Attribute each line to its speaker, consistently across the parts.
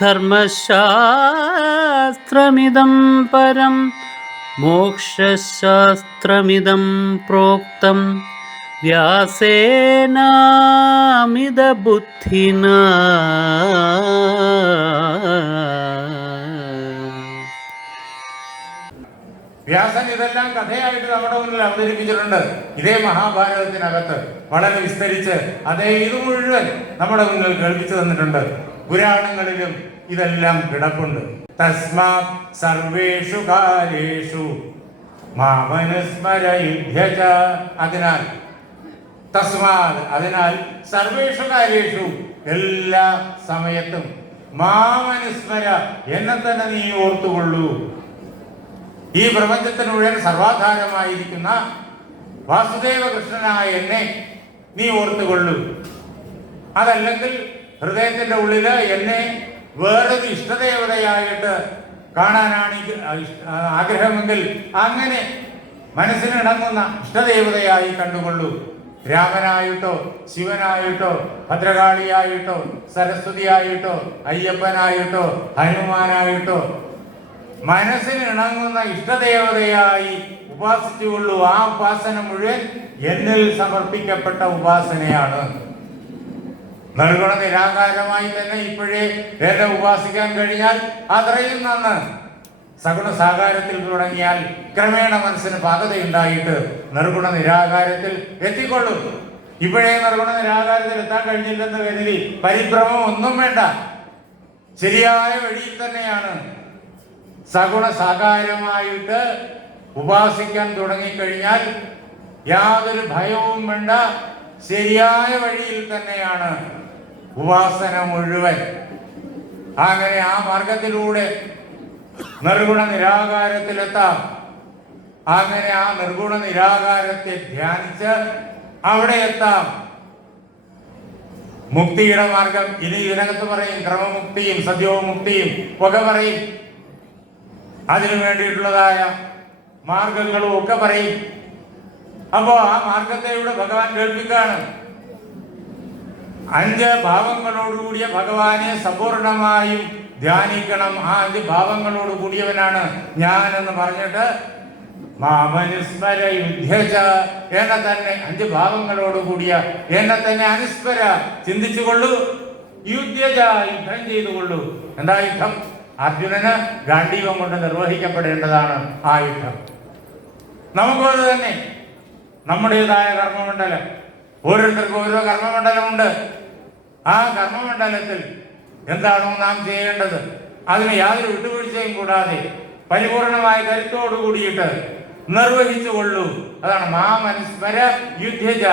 Speaker 1: ധർമ്മശാസ്ത്രമിദം പരം മോക്ഷശാസ്ത്രമിതം പ്രോക്തം. വ്യാസേനാമിതബുദ്ധിനാ.
Speaker 2: വ്യാസൻ ഇതെല്ലാം കഥയായിട്ട് നമ്മുടെ മുന്നിൽ അവതരിപ്പിച്ചിട്ടുണ്ട്. ഇതേ മഹാഭാരതത്തിനകത്ത് വളരെ വിസ്തരിച്ച് അതേ ഇത് മുഴുവൻ നമ്മുടെ മുന്നിൽ കേൾപ്പിച്ചു തന്നിട്ടുണ്ട്. പുരാണങ്ങളിലും ഇതെല്ലാം കിടപ്പുണ്ട്. തസ്മാ സർവേഷു കാലേഷു. മാമനുസ്മര യുദ്ധ്യച അതിനാൽ തസ്മാത് അതിനാൽ സർവേഷു കാര്യേഷു എല്ലാ സമയത്തും മാമനുസ്മര എന്നെ തന്നെ നീ ഓർത്തുകൊള്ളൂ. ഈ പ്രപഞ്ചത്തിന് മുഴുവൻ സർവാധാരമായിരിക്കുന്ന വാസുദേവ കൃഷ്ണനായ എന്നെ നീ ഓർത്തുകൊള്ളൂ. അതല്ലെങ്കിൽ ഹൃദയത്തിന്റെ ഉള്ളിൽ എന്നെ വേറൊരു ഇഷ്ടദേവതയായിട്ട് കാണാനാണ് ആഗ്രഹമെങ്കിൽ അങ്ങനെ മനസ്സിന് ഇണങ്ങുന്ന ഇഷ്ടദേവതയായി കണ്ടുകൊള്ളൂ. രാമനായിട്ടോ ശിവനായിട്ടോ ഭദ്രകാളിയായിട്ടോ സരസ്വതിയായിട്ടോ അയ്യപ്പനായിട്ടോ ഹനുമാനായിട്ടോ മനസ്സിന് ഇണങ്ങുന്ന ഇഷ്ടദേവതയായി ഉപാസിച്ചുകൊള്ളൂ. ആ ഉപാസന മുഴുവൻ എന്നിൽ സമർപ്പിക്കപ്പെട്ട ഉപാസനയാണ്. നിർഗുണ നിരാകാരമായി തന്നെ ഇപ്പോഴേ എന്നെ ഉപാസിക്കാൻ കഴിഞ്ഞാൽ അത്രയും നന്ന്. സഗുണ സാകാരത്തിൽ തുടങ്ങിയാൽ ക്രമേണ മനസ്സിന് പാകതയുണ്ടായിട്ട് നിർഗുണ നിരാകാരത്തിൽ എത്തിക്കൊള്ളും. ഇപ്പോഴേ നിർഗുണ നിരാകാരത്തിൽ എത്താൻ കഴിഞ്ഞില്ലെന്ന് കരുതി പരിഭ്രമം ഒന്നും വേണ്ട. ശരിയായ വഴിയിൽ തന്നെയാണ്. സഗുണ സാകാരമായിട്ട് ഉപാസിക്കാൻ തുടങ്ങിക്കഴിഞ്ഞാൽ യാതൊരു ഭയവും വേണ്ട. ശരിയായ വഴിയിൽ തന്നെയാണ് ഉപാസന മുഴുവൻ. അങ്ങനെ ആ മാർഗത്തിലൂടെ നിർഗുണ നിരാകാരത്തിലെത്താം. അങ്ങനെ ആ നിർഗുണ നിരാകാരത്തെ ധ്യാനിച്ച് അവിടെ എത്താം. മുക്തിയുടെ മാർഗം ഇനി ഇതിനകത്ത് പറയും. ക്രമമുക്തിയും സദ്യവമുക്തിയും ഒക്കെ പറയും. അതിനു വേണ്ടിയിട്ടുള്ളതായ മാർഗങ്ങളും ഒക്കെ പറയും. അപ്പോ ആ മാർഗത്തെ ഇവിടെ ഭഗവാൻ കേൾപ്പിക്കാണ് അഞ്ച് ഭാവങ്ങളോടുകൂടിയ ഭഗവാനെ സമ്പൂർണമായും ധ്യാനിക്കണം. ആ അഞ്ച് ഭാവങ്ങളോട് കൂടിയവനാണ് ഞാൻ എന്ന് പറഞ്ഞിട്ട് മാമനുസ്മര യുദ്ധ്യച എന്നെ തന്നെ അഞ്ച് ഭാവങ്ങളോട് കൂടിയ എന്നെ തന്നെ അനുസ്മര ചിന്തിച്ചു കൊള്ളൂ. യുദ്ധജ യുദ്ധം ചെയ്തു കൊള്ളൂ. എന്താ യുദ്ധം? അർജുനന് ഗാന്ധീവം കൊണ്ട് നിർവഹിക്കപ്പെടേണ്ടതാണ് ആ യുദ്ധം. നമുക്കത് തന്നെ. നമ്മുടേതായ കർമ്മമണ്ഡലം. ഓരോരുത്തർക്കും ഓരോ കർമ്മമണ്ഡലമുണ്ട്. ആ കർമ്മമണ്ഡലത്തിൽ എന്താണോ നാം ചെയ്യേണ്ടത് അതിന് യാതൊരു വിട്ടുവീഴ്ചയും കൂടാതെ പരിപൂർണമായ കരുത്തോടു കൂടിയിട്ട് നിർവഹിച്ചുകൊള്ളൂ അതാണ് മാമനുസ്മര യുദ്ധജ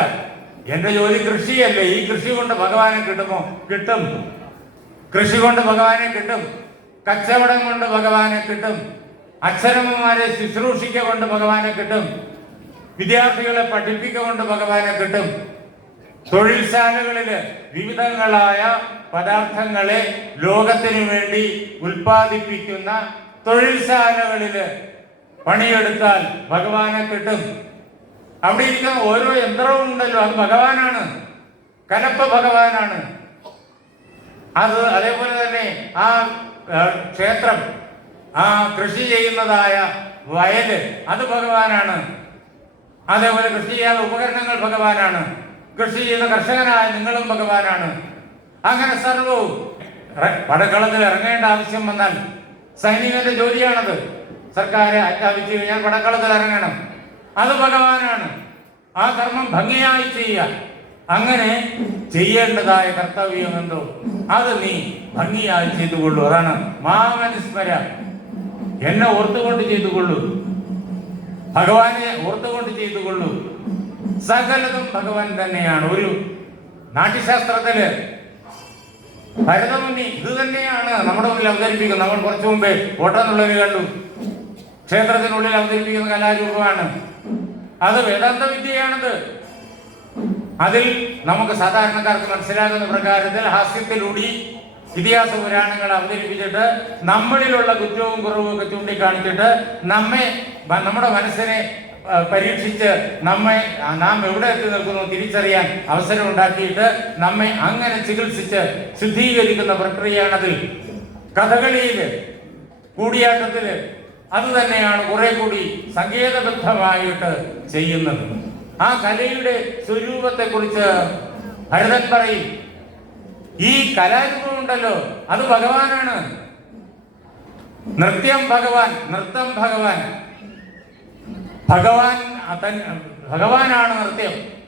Speaker 2: എന്റെ ജോലി കൃഷിയല്ലേ? ഈ കൃഷി കൊണ്ട് ഭഗവാനെ കിട്ടുമോ? കിട്ടും. കൃഷി കൊണ്ട് ഭഗവാനെ കിട്ടും. കച്ചവടം കൊണ്ട് ഭഗവാനെ കിട്ടും. അച്ഛനമ്മമാരെ ശുശ്രൂഷിക്ക കൊണ്ട് ഭഗവാനെ കിട്ടും. വിദ്യാർത്ഥികളെ പഠിപ്പിക്ക കൊണ്ട് ഭഗവാനെ കിട്ടും. തൊഴിൽശാലകളിൽ വിവിധങ്ങളായ പദാർത്ഥങ്ങളെ ലോകത്തിനു വേണ്ടി ഉൽപ്പാദിപ്പിക്കുന്ന തൊഴിൽശാലകളിൽ പണിയെടുത്താൽ ഭഗവാനെ കിട്ടും. അവിടെ ഇരിക്കുന്ന ഓരോ യന്ത്രവും ഉണ്ടല്ലോ അത് ഭഗവാനാണ്. കലപ്പ ഭഗവാനാണ്. അത് അതേപോലെ തന്നെ ആ ക്ഷേത്രം ആ കൃഷി ചെയ്യുന്നതായ വയൽ അത് ഭഗവാനാണ്. അതേപോലെ കൃഷി ചെയ്യാത്ത ഉപകരണങ്ങൾ ഭഗവാനാണ്. കൃഷി ചെയ്യുന്ന കർഷകനായ നിങ്ങളും ഭഗവാനാണ്. അങ്ങനെ സർവവും പടക്കളത്തിൽ ഇറങ്ങേണ്ട ആവശ്യം വന്നാൽ സൈനികന്റെ ജോലിയാണത്. സർക്കാർ ആജ്ഞാപിച്ചു കഴിഞ്ഞാൽ പടക്കളത്തിൽ ഇറങ്ങണം. അത് ഭഗവാനാണ്. ആ കർമ്മം ഭംഗിയായി ചെയ്യുക. അങ്ങനെ ചെയ്യേണ്ടതായ കർത്തവ്യം എന്തോ? അത് നീ ഭംഗിയായി ചെയ്തുകൊള്ളൂ. അതാണ് മാമനുസ്മര. എന്നെ ഓർത്തുകൊണ്ട് ചെയ്തുകൊള്ളൂ. ഭഗവാനെ ഓർത്തുകൊണ്ട് ചെയ്തുകൊള്ളൂ. സകലതും ഭഗവാൻ തന്നെയാണ്. ഒരു നാട്യശാസ്ത്രത്തിൽ ഭരതമുനി ഇത് തന്നെയാണ് നമ്മുടെ മുന്നിൽ അവതരിപ്പിക്കുന്നത്. നമ്മൾ കുറച്ചു മുമ്പേ ഓട്ടെന്നുള്ളവർ കണ്ടു. ക്ഷേത്രത്തിനുള്ളിൽ അവതരിപ്പിക്കുന്ന കലാരൂപമാണ്. അത് വേദാന്ത വിദ്യയാണത്. അതിൽ നമുക്ക് സാധാരണക്കാർക്ക് മനസ്സിലാകുന്ന പ്രകാരത്തിൽ ഹാസ്യത്തിലൂടി ഇതിഹാസ പുരാണങ്ങൾ അവതരിപ്പിച്ചിട്ട് നമ്മളിലുള്ള കുറ്റവും കുറവും ഒക്കെ ചൂണ്ടിക്കാണിച്ചിട്ട് നമ്മെ നമ്മുടെ മനസ്സിനെ പരീക്ഷിച്ച് നമ്മെ നാം എവിടെ എത്തി നിൽക്കുന്നു തിരിച്ചറിയാൻ അവസരം ഉണ്ടാക്കിയിട്ട് നമ്മെ അങ്ങനെ ചികിത്സിച്ച് ശുദ്ധീകരിക്കുന്ന പ്രക്രിയയാണതിൽ. കഥകളിയിൽ കൂടിയാട്ടത്തിൽ അത് തന്നെയാണ് കുറെ കൂടി സങ്കേതബദ്ധമായിട്ട് ചെയ്യുന്നത്. ആ കലയുടെ സ്വരൂപത്തെ കുറിച്ച് ഭരതൻ പറയും ഈ കലാരൂപം ഉണ്ടല്ലോ അത് ഭഗവാനാണ്. നൃത്യം ഭഗവാൻ നൃത്തം ഭഗവാൻ. ഭഗവാൻ അതൻ ഭഗവാനാണ് നൃത്യം.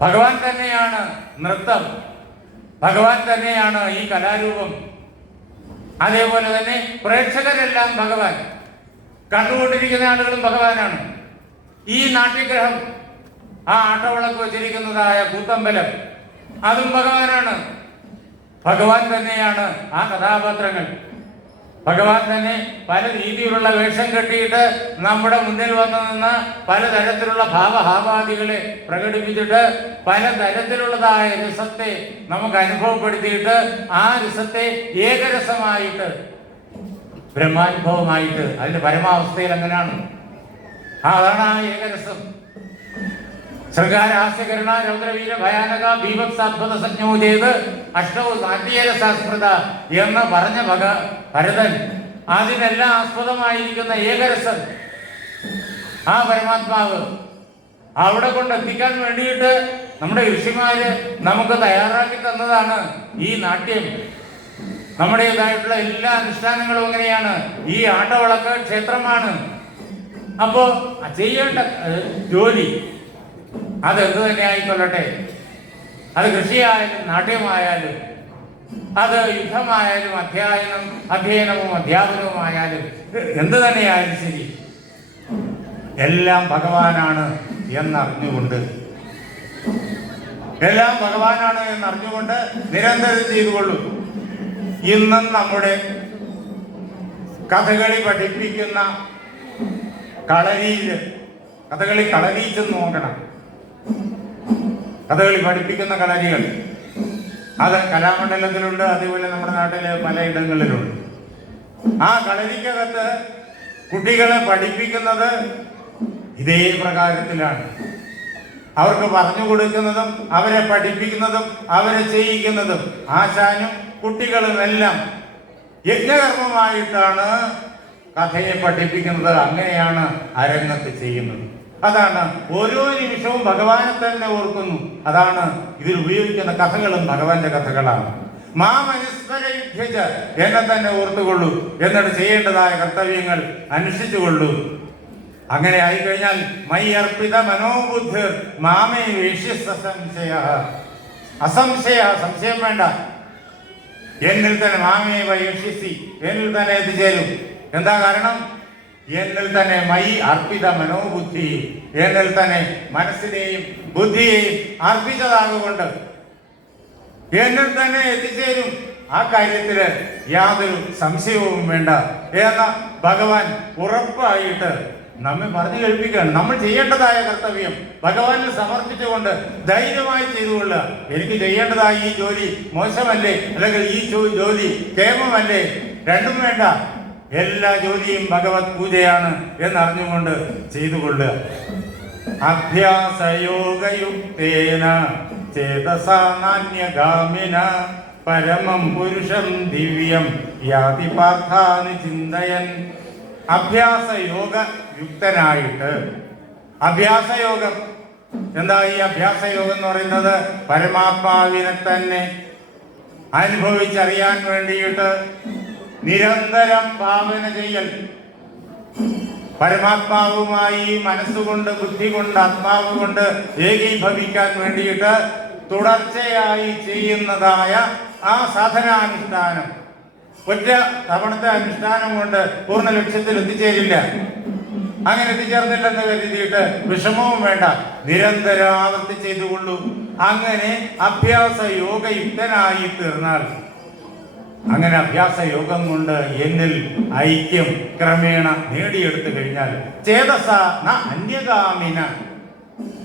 Speaker 2: ഭഗവാൻ തന്നെയാണ് നൃത്തം. ഭഗവാൻ തന്നെയാണ് ഈ കലാരൂപം. അതേപോലെ തന്നെ പ്രേക്ഷകരെല്ലാം ഭഗവാൻ. കണ്ടുകൊണ്ടിരിക്കുന്ന ആളുകളും ഭഗവാനാണ്. ഈ നാട്യഗ്രഹം ആ ആട്ടവിളക്ക് വച്ചിരിക്കുന്നതായ കൂത്തമ്പലം അതും ഭഗവാനാണ്. ഭഗവാൻ തന്നെയാണ് ആ കഥാപാത്രങ്ങൾ. ഭഗവാൻ തന്നെ പല രീതിയിലുള്ള വേഷം കെട്ടിയിട്ട് നമ്മുടെ മുന്നിൽ വന്നു നിന്ന് പലതരത്തിലുള്ള ഭാവഹാവാദികളെ പ്രകടിപ്പിച്ചിട്ട് പലതരത്തിലുള്ളതായ രസത്തെ നമുക്ക് അനുഭവപ്പെടുത്തിയിട്ട് ആ രസത്തെ ഏകരസമായിട്ട് ബ്രഹ്മാനുഭവമായിട്ട് അതിന്റെ പരമാവസ്ഥയിൽ അങ്ങനെയാണ്. അതാണ് ആ ഏകരസം. അഷ്ടവും നാട്യരസാസ്പൃത എന്ന് പറഞ്ഞ ഭഗ ഭരതൻ അതിനെല്ലാം ആസ്പദമായിരിക്കുന്ന ഏകരസൻ ആ പരമാത്മാവ് അവിടെ കൊണ്ടെത്തിക്കാൻ വേണ്ടിയിട്ട് നമ്മുടെ ഋഷിമാര് നമുക്ക് തയ്യാറാക്കി തന്നതാണ് ഈ നാട്യം. നമ്മുടേതായിട്ടുള്ള എല്ലാ അനുഷ്ഠാനങ്ങളും അങ്ങനെയാണ്. ഈ ആട്ടവിളക്ക് ക്ഷേത്രമാണ്. അപ്പോ ചെയ്യേണ്ട ജോലി. അത് എന്ത് തന്നെ ആയിക്കൊള്ളട്ടെ അത് കൃഷിയായാലും നാട്യമായാലും അത് യുദ്ധമായാലും അധ്യയനം അധ്യയനവും അധ്യാപനവുമായാലും എന്ത് തന്നെയായാലും ശരി. എല്ലാം ഭഗവാനാണ് എന്നറിഞ്ഞുകൊണ്ട് എല്ലാം ഭഗവാനാണ് എന്നറിഞ്ഞുകൊണ്ട് നിരന്തരം ചെയ്തുകൊള്ളൂ. ഇന്നും നമ്മുടെ കഥകളി പഠിപ്പിക്കുന്ന കളരിയിൽ കഥകളി കളരി നോക്കണം. കഥകളി പഠിപ്പിക്കുന്ന കളരികൾ അത് കലാമണ്ഡലത്തിലുണ്ട് അതേപോലെ നമ്മുടെ നാട്ടിലെ പലയിടങ്ങളിലുണ്ട്. ആ കളരിക്കകത്ത് കുട്ടികളെ പഠിപ്പിക്കുന്നത് ഇതേ പ്രകാരത്തിലാണ്. അവർക്ക് പറഞ്ഞു കൊടുക്കുന്നതും അവരെ പഠിപ്പിക്കുന്നതും അവരെ ചെയ്യിക്കുന്നതും ആശാനും കുട്ടികളും എല്ലാം യജ്ഞകർമ്മമായിട്ടാണ് കഥയെ പഠിപ്പിക്കുന്നത്. അങ്ങനെയാണ് അരങ്ങത്ത് ചെയ്യുന്നത്. അതാണ് ഓരോ നിമിഷവും ഭഗവാനെ തന്നെ ഓർക്കുന്നു. അതാണ് ഇതിൽ ഉപയോഗിക്കുന്ന കഥകളും ഭഗവാന്റെ കഥകളാണ്. മാമനുസ്മര യുദ്ധിച്ച് എന്നെ തന്നെ ഓർത്തുകൊള്ളൂ. എന്നിട്ട് ചെയ്യേണ്ടതായ കർത്തവ്യങ്ങൾ അനുഷ്ഠിച്ചുകൊള്ളൂ അങ്ങനെ ആയിക്കഴിഞ്ഞാൽ മൈ അർപ്പിത മനോബുദ്ധർ മാമേ സംശയ അസംശയ സംശയം വേണ്ട. എന്നിൽ തന്നെ മാമേ വൈഷിസി എന്നിൽ തന്നെ എത്തിച്ചേരും എന്താ കാരണം? എന്നിൽ തന്നെ മൈ അർപ്പിത മനോബുദ്ധി എന്നിൽ തന്നെ മനസ്സിനെയും ബുദ്ധിയെയും അർപ്പിച്ചതാകൊണ്ട് എന്നിൽ തന്നെ എത്തിച്ചേരും. ആ കാര്യത്തിൽ യാതൊരു സംശയവും വേണ്ട. എന്ന ഭഗവാൻ ഉറപ്പായിട്ട് നമ്മെ പറഞ്ഞു കേൾപ്പിക്കുകയാണ്. നമ്മൾ ചെയ്യേണ്ടതായ കർത്തവ്യം ഭഗവാനിൽ സമർപ്പിച്ചുകൊണ്ട് ധൈര്യമായി ചെയ്തുകൊള്ളുക എനിക്ക് ചെയ്യേണ്ടതായ ഈ ജോലി മോശമല്ലേ? അല്ലെങ്കിൽ ഈ ജോലി ക്ഷേമമല്ലേ രണ്ടും വേണ്ട. എല്ലാ ജോലിയും ഭഗവത് പൂജയാണ് എന്നറിഞ്ഞുകൊണ്ട് ചെയ്തുകൊള്ളുക. അഭ്യാസയോഗയുക്തേന ചേതസാ നാന്യഗാമിന പരമം പുരുഷം ദിവ്യം യാതി പാർത്ഥാന് ചിന്തയൻ. അഭ്യാസയോഗ യുക്തനായിട്ട് അഭ്യാസയോഗം. എന്താ ഈ അഭ്യാസയോഗം എന്ന് പറയുന്നത്? പരമാത്മാവിനെ തന്നെ അനുഭവിച്ചറിയാൻ വേണ്ടിയിട്ട് നിരന്തരം ഭാവന ചെയ്യൽ. പരമാത്മാവുമായി മനസ്സുകൊണ്ട് ബുദ്ധി കൊണ്ട് ആത്മാവ് കൊണ്ട് ഏകീഭവിക്കാൻ വേണ്ടിയിട്ട് തുടർച്ചയായി ചെയ്യുന്നതായ ആ സാധനാനുഷ്ഠാനം. ഒറ്റ തവണത്തെ അനുഷ്ഠാനം കൊണ്ട് പൂർണ ലക്ഷ്യത്തിൽ എത്തിച്ചേരില്ല. അങ്ങനെ എത്തിച്ചേർന്നില്ലെന്ന് കരുതിയിട്ട് വിഷമവും വേണ്ട. നിരന്തരം ആവർത്തി ചെയ്തുകൊള്ളൂ. അങ്ങനെ അഭ്യാസ യോഗയുക്തനായി തീർന്നാൽ അങ്ങനെ അഭ്യാസ യോഗം കൊണ്ട് എന്നിൽ ഐക്യം ക്രമേണ നേടിയെടുത്തു കഴിഞ്ഞാൽ ചേതസ ന അന്യഗാമിന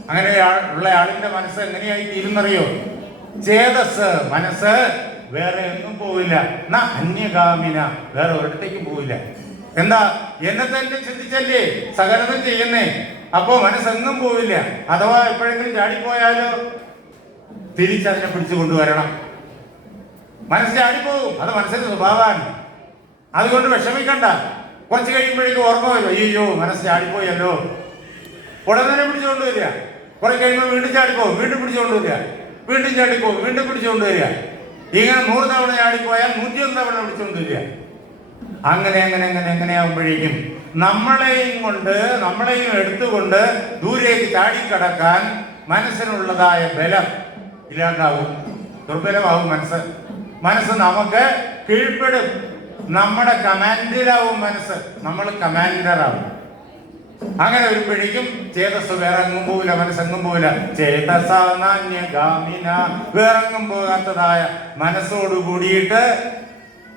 Speaker 2: അങ്ങനെ ഉള്ള ആളിന്റെ മനസ്സ് എങ്ങനെയായി തീരുന്നറിയോ ചേതസ് മനസ്സ് വേറെ എങ്ങും പോവില്ല. ന അന്യഗാമിന വേറെ ഒരിടത്തേക്കും പോവില്ല. എന്താ? എന്നെ തന്നെ ചിന്തിച്ചല്ലേ? സകലതും ചെയ്യുന്നേ. അപ്പോ മനസ്സെങ്ങും പോവില്ല. അഥവാ എപ്പോഴെങ്കിലും ചാടിപ്പോയാലോ? തിരിച്ചതിനെ പിടിച്ചു കൊണ്ടുവരണം. മനസ്സ് ചാടിപ്പോകും അത് മനസ്സിന്റെ സ്വഭാവമാണ്. അതുകൊണ്ട് വിഷമിക്കണ്ട. കുറച്ച് കഴിയുമ്പോഴേക്കും ഓർമ്മ വരും. അയ്യോ മനസ്സിലാടിപ്പോയല്ലോ ഉടനെ തന്നെ പിടിച്ചുകൊണ്ട് വരിക. കുറെ കഴിയുമ്പോൾ വീണ്ടും ചാടിപ്പോ വീണ്ടും പിടിച്ചുകൊണ്ട് വരിക. വീണ്ടും ചാടിപ്പോ വീണ്ടും പിടിച്ചുകൊണ്ട് വരിക. ഇങ്ങനെ നൂറ് തവണ ചാടിപ്പോയാൽ നൂറ്റിയൊന്ന് തവണ പിടിച്ചുകൊണ്ട് വരിക. അങ്ങനെ അങ്ങനെ അങ്ങനെ അങ്ങനെ ആകുമ്പോഴേക്കും നമ്മളെയും കൊണ്ട് നമ്മളെയും എടുത്തുകൊണ്ട് ദൂരേക്ക് ചാടിക്കടക്കാൻ മനസ്സിനുള്ളതായ ബലം ഇല്ലാണ്ടാവും ദുർബലമാവും മനസ്സ്. മനസ്സ് നമുക്ക് കീഴ്പ്പെടും. നമ്മുടെ കമാൻഡിലാവും മനസ്സ്. നമ്മൾ കമാൻഡറാവും. അങ്ങനെ വരുമ്പോഴേക്കും ചേതസ് വേറെ എങ്ങും പോവില്ല മനസ്സെങ്ങും പോവില്ല. ചേതസാന്യഗാമിന വേറെങ്ങും പോകാത്തതായ മനസ്സോട് കൂടിയിട്ട്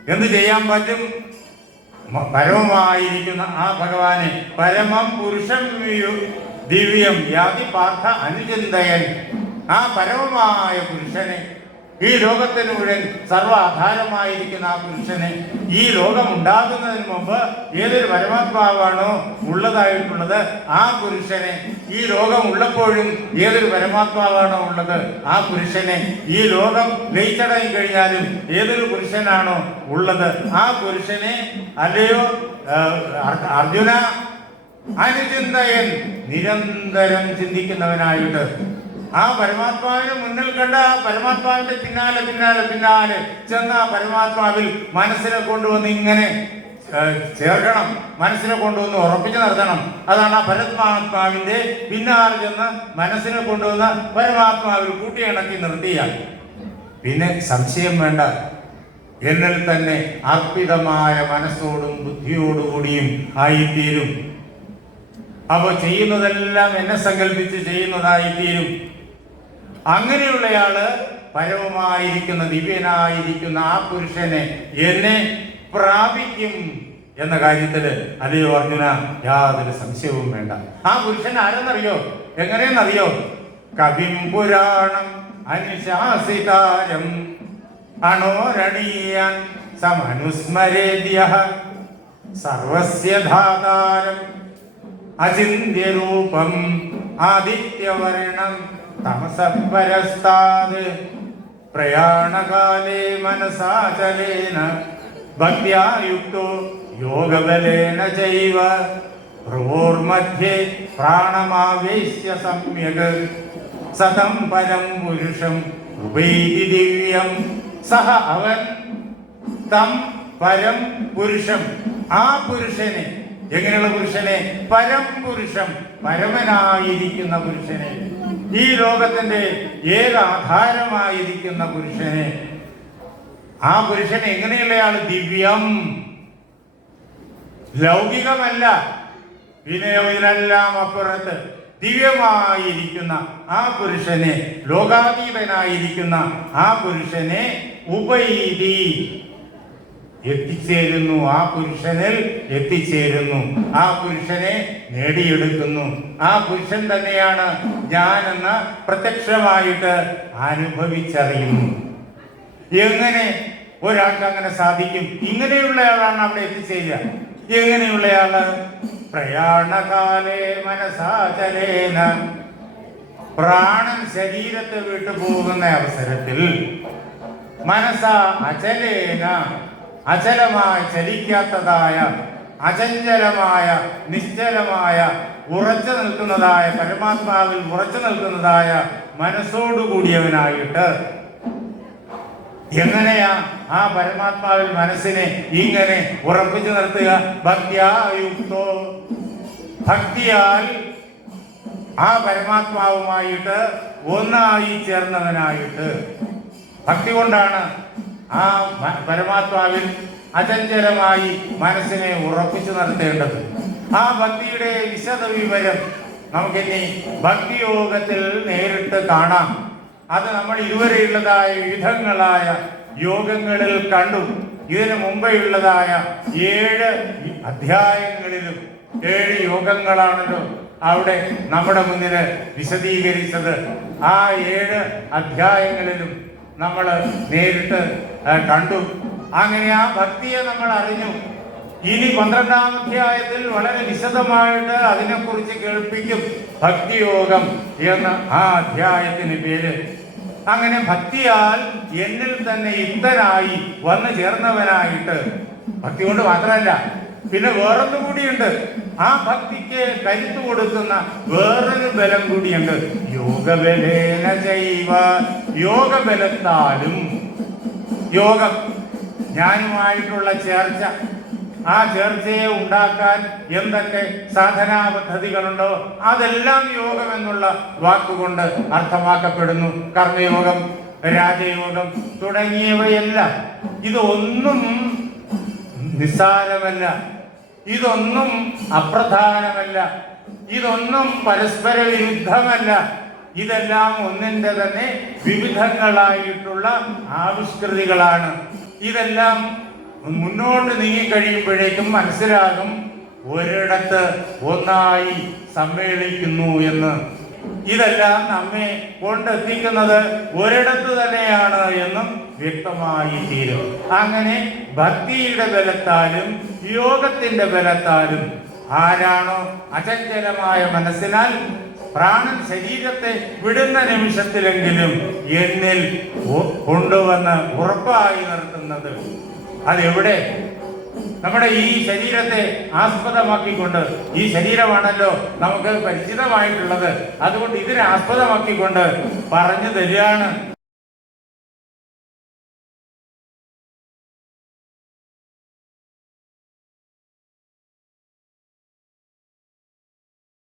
Speaker 2: എന്ത് ചെയ്യാൻ പറ്റും? പരമമായിരിക്കുന്ന ആ ഭഗവാനെ. പരമം പുരുഷം ദിവ്യം. യാതി പാർത്ഥ അനുചിന്തയൻ. ആ പരമമായ പുരുഷനെ ഈ ലോകത്തിന് മുഴുവൻ സർവ ആധാരമായിരിക്കുന്ന ആ പുരുഷനെ ഈ ലോകം ഉണ്ടാകുന്നതിന് മുമ്പ് ഏതൊരു പരമാത്മാവാണോ ഉള്ളതായിട്ടുള്ളത് ആ പുരുഷനെ ഈ ലോകം ഉള്ളപ്പോഴും ഏതൊരു പരമാത്മാവാണോ ഉള്ളത് ആ പുരുഷനെ ഈ ലോകം ലയിച്ചടങ്ങി കഴിഞ്ഞാലും ഏതൊരു പുരുഷനാണോ ഉള്ളത് ആ പുരുഷനെ അല്ലയോ അർജുന അനുചിന്തയൻ നിരന്തരം ചിന്തിക്കുന്നവനായിട്ട് ആ പരമാത്മാവിന് മുന്നിൽ കണ്ട ആ പരമാത്മാവിന്റെ പിന്നാലെ പിന്നാലെ പിന്നാലെ ചെന്ന ആ പരമാത്മാവിൽ മനസ്സിനെ കൊണ്ടുവന്ന് ഇങ്ങനെ ചേർക്കണം. മനസ്സിനെ കൊണ്ടുവന്ന് ഉറപ്പിച്ചു നിർത്തണം. അതാണ് ആ പരമാത്മാവിന്റെ പിന്നാലെ ചെന്ന് മനസ്സിനെ കൊണ്ടുവന്ന് പരമാത്മാവിൽ കൂട്ടിയിണക്കി നിർത്തിയാൽ പിന്നെ സംശയം വേണ്ട. എന്നിൽ തന്നെ അർപ്പിതമായ മനസ്സോടും ബുദ്ധിയോടുകൂടിയും ആയിത്തീരും. അപ്പോൾ ചെയ്യുന്നതെല്ലാം എന്നെ സങ്കല്പിച്ച് ചെയ്യുന്നതായിത്തീരും. അങ്ങനെയുള്ളയാൾ പരമമായിരിക്കുന്ന ദിവ്യനായിരിക്കുന്ന ആ പുരുഷനെ എന്നെ പ്രാപിക്കും എന്ന കാര്യത്തിൽ അല്ലയോ അർജുന യാതൊരു സംശയവും വേണ്ട. ആ പുരുഷൻ ആരെന്നറിയോ? എങ്ങനെയെന്നറിയോ? കവിം പുരാണം അനുശാസിതാരം അണോരണീയാൻ സമനുസ്മരേദ്യ സർവസ്യ ധാതാരം ആദിത്യവർണം തമസപരസ്താത് പ്രയാണകാലേ മനസാചലേന യുക്തോ യോഗബലേന ചൈവ. ഭ്രുവോർമധ്യേ പ്രാണമാവേശ്യ സമ്യക്. സതം പരം പുരുഷം ഉപൈതി ദിവ്യം. സഹ അവൻ തം പരം പുരുഷം. ആ പുരുഷനെ എങ്ങനെയുള്ള പുരുഷനെ? പരം പുരുഷം പരമനായിരിക്കുന്ന പുരുഷനെ. ഈ ലോകത്തിന്റെ ഏക ആധാരമായിരിക്കുന്ന പുരുഷനെ. ആ പുരുഷൻ എങ്ങനെയുള്ളയാൾ ദിവ്യം. ലൗകികമല്ല. വിനയോ ഇതിനെല്ലാം അപ്പുറത്ത് ദിവ്യമായിരിക്കുന്ന ആ പുരുഷനെ ലോകാതീതനായിരിക്കുന്ന ആ പുരുഷനെ ഉപൈതി. എത്തിച്ചേരുന്നു. ആ പുരുഷനിൽ എത്തിച്ചേരുന്നു. ആ പുരുഷനെ നേടിയെടുക്കുന്നു. ആ പുരുഷൻ തന്നെയാണ് ഞാനെന്ന് പ്രത്യക്ഷമായിട്ട് അനുഭവിച്ചറിയുന്നു. എങ്ങനെ ഒരാൾക്ക് അങ്ങനെ സാധിക്കും? ഇങ്ങനെയുള്ളയാളാണ് അവിടെ എത്തിച്ചേരുക. എങ്ങനെയുള്ളയാൾ? പ്രയാണകാലേ മനസാചലേന. പ്രാണൻ ശരീരത്തെ വിട്ടു പോകുന്ന അവസരത്തിൽ മനസാ അചലേന. അചലമായി ചലിക്കാത്തതായ അചഞ്ചലമായ നിശ്ചലമായ ഉറച്ചു നിൽക്കുന്നതായ പരമാത്മാവിൽ ഉറച്ചു നിൽക്കുന്നതായ മനസ്സോടുകൂടിയവനായിട്ട് എങ്ങനെയാ ആ പരമാത്മാവിൽ മനസ്സിനെ ഇങ്ങനെ ഉറപ്പിച്ചു നിർത്തുക? ഭക്തിയായുക്തോ? ഭക്തിയാൽ ആ പരമാത്മാവുമായിട്ട് ഒന്നായി ചേർന്നവനായിട്ട്. ഭക്തി കൊണ്ടാണ് ആ പരമാത്മാവിൽ അചഞ്ചലമായി മനസ്സിനെ ഉറപ്പിച്ചു നിർത്തേണ്ടത് ആ ഭക്തിയുടെ വിശദ വിവരം നമുക്കിനി ഭക്തിയോഗത്തിൽ നേരിട്ട് കാണാം. അത് നമ്മൾ ഇതുവരെയുള്ളതായ വിവിധങ്ങളായ യോഗങ്ങളിൽ കണ്ടു. ഇതിനു ഉള്ളതായ ഏഴ് അധ്യായങ്ങളിലും ഏഴ് യോഗങ്ങളാണല്ലോ അവിടെ നമ്മുടെ മുന്നിൽ വിശദീകരിച്ചത്. ആ ഏഴ് അധ്യായങ്ങളിലും നമ്മൾ നേരിട്ട് കണ്ടു. അങ്ങനെ ആ ഭക്തിയെ നമ്മൾ അറിഞ്ഞു. ഇനി പന്ത്രണ്ടാം അധ്യായത്തിൽ വളരെ വിശദമായിട്ട് അതിനെക്കുറിച്ച് കേൾപ്പിക്കും ഭക്തിയോഗം എന്ന ആ അധ്യായത്തിന് പേര്. അങ്ങനെ ഭക്തിയാൽ എന്നിൽ തന്നെ യുക്തനായി വന്നു ചേർന്നവനായിട്ട്. ഭക്തി കൊണ്ട് മാത്രമല്ല പിന്നെ വേറൊന്നും കൂടിയുണ്ട്. ആ ഭക്തിക്ക് കരുത്ത് കൊടുക്കുന്ന വേറൊരു ബലം കൂടിയുണ്ട്. യോഗബലേന ജൈവ യോഗബലത്താലും യോഗം. ഞാനുമായിട്ടുള്ള ചേർച്ച. ആ ചേർച്ചയെ ഉണ്ടാക്കാൻ എന്തൊക്കെ സാധനാ പദ്ധതികളുണ്ടോ അതെല്ലാം യോഗം എന്നുള്ള വാക്കുകൊണ്ട് അർത്ഥമാക്കപ്പെടുന്നു. കർമ്മയോഗം രാജയോഗം തുടങ്ങിയവയെല്ലാം. ഇതൊന്നും നിസ്സാരമല്ല. ഇതൊന്നും അപ്രധാനമല്ല. ഇതൊന്നും പരസ്പര വിരുദ്ധമല്ല ഇതെല്ലാം ഒന്നിന്റെ തന്നെ വിവിധങ്ങളായിട്ടുള്ള ആവിഷ്കൃതികളാണ്. ഇതെല്ലാം മുന്നോട്ട് നീങ്ങിക്കഴിയുമ്പോഴേക്കും മനസ്സിലാകും ഒരിടത്ത് ഒന്നായി സമ്മേളിക്കുന്നു എന്ന്. ഇതെല്ലാം നമ്മെ കൊണ്ടെത്തിക്കുന്നത് ഒരിടത്ത് തന്നെയാണ് എന്നും വ്യക്തമായി തീരും. അങ്ങനെ ഭക്തിയുടെ ബലത്താലും യോഗത്തിന്റെ ബലത്താലും ആരാണോ അചഞ്ചലമായ മനസ്സിനാൽ പ്രാണൻ ശരീരത്തെ വിടുന്ന നിമിഷത്തിലെങ്കിലും എന്നിൽ കൊണ്ടുവന്ന് ഉറപ്പായി നിർത്തുന്നത്. അതെവിടെ? നമ്മുടെ ഈ ശരീരത്തെ ആസ്പദമാക്കിക്കൊണ്ട് ഈ ശരീരമാണല്ലോ നമുക്ക് പരിചിതമായിട്ടുള്ളത്. അതുകൊണ്ട് ഇതിനെ ആസ്പദമാക്കിക്കൊണ്ട് പറഞ്ഞു തരികയാണ്